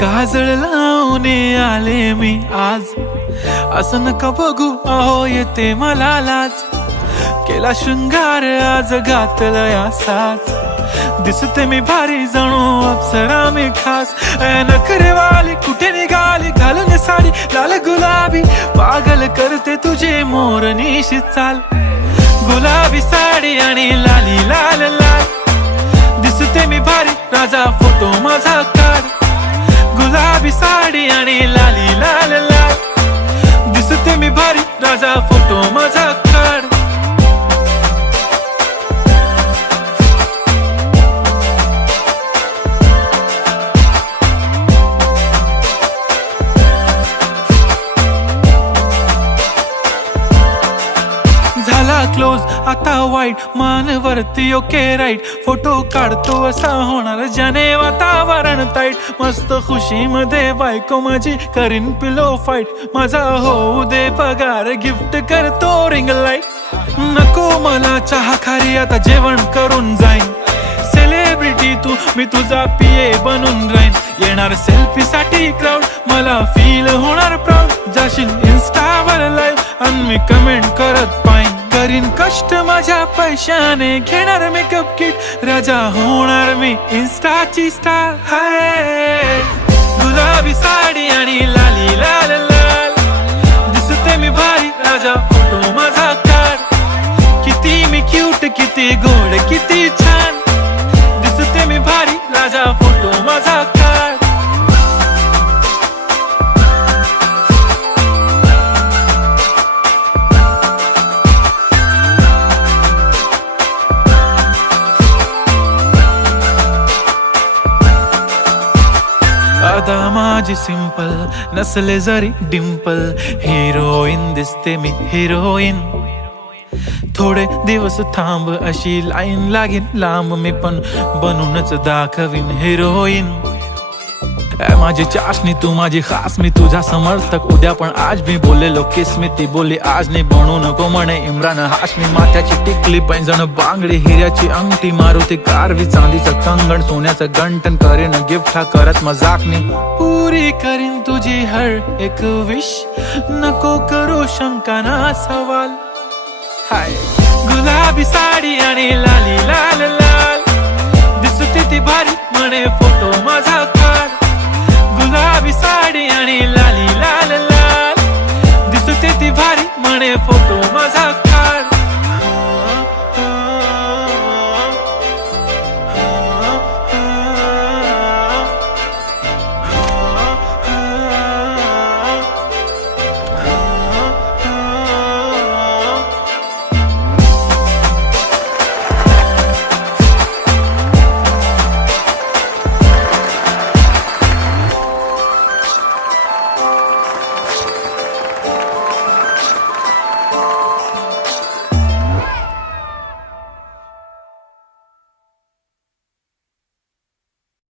काजळ लावून आले मी आज, असं नका बघू अहो येते मला लाज. केला शृंगार आज घातलंय असाच, दिसते मी भारी जणू अप्सरा मी खास. नखरेवाली कुठे निघाली घालून साडी लाल गुलाबी, पागल करते तुझे मोरनीशी चाल. गुलाबी साडी आणि लाली लाल लाल, दिसते मी भारी राजा फोटो माझा काढ. गुलाबी साडी आणि लाली लाल लाल, दिसते मी भारी राजा फोटो माझा काढ. झाला क्लोज आता वाईट, मानवरती ओके राईट. फोटो काढतो असा होणार ज्याने वातावरण ताईट. मस्त खुशी मध्ये बायको माझी करीन पिलो फाईट. माझा होऊ दे पगार गिफ्ट करतो रिंग लाईट. नको मला चहा खारी आता जेवण करून जाईन. सेलिब्रिटी तू मी तुझा पिये बनून राहीन. येणार सेल्फी साठी क्राऊड मला फील होणार प्राऊड. जाशील इन्स्टावर लाईव्ह आणि मी कमेंट करत पाईन. करीन कष्ट माझ्या पैशाने घेणार मेकअप किट. राजा होणार मी इन्स्टाची स्टार. हाय गुलाबी साडी आणि लाली लाल लाल, दिसते मी भारी राजा फोटो माझा काढ. किती मी क्यूट किती गोड किती छान, दिसते मी भारी राजा फोटो माझा काढ. आता माझी सिंपल नसले जरी डिंपल, हिरोईन दिसते मी हिरोईन. थोडे दिवस थांब अशी लाईन लागेल लांब, मी पण बनूनच दाखवीन हिरोईन. माझी चाशनी तू माझी खास, मी तुझा समर्थक उद्या पण आज. मी बोललेलो किस मी ती बोली आज नाही. बनू नको म्हणे इम्रान हाशमी. माथ्याची टिकली पैंजण बांगडी, हिऱ्याची अंगठी, मारुती कारवी, चांदीचं कंगण, सोन्याचं गंटन. करीन गिफ्ट हा करत मजाकनी. पुरी करीन तुझी हर एक विश, नको करू शंका ना सवाल. हाय गुलाबी साडी आणि लाली लाल लाल, दिसते ती भारी म्हणे फोटो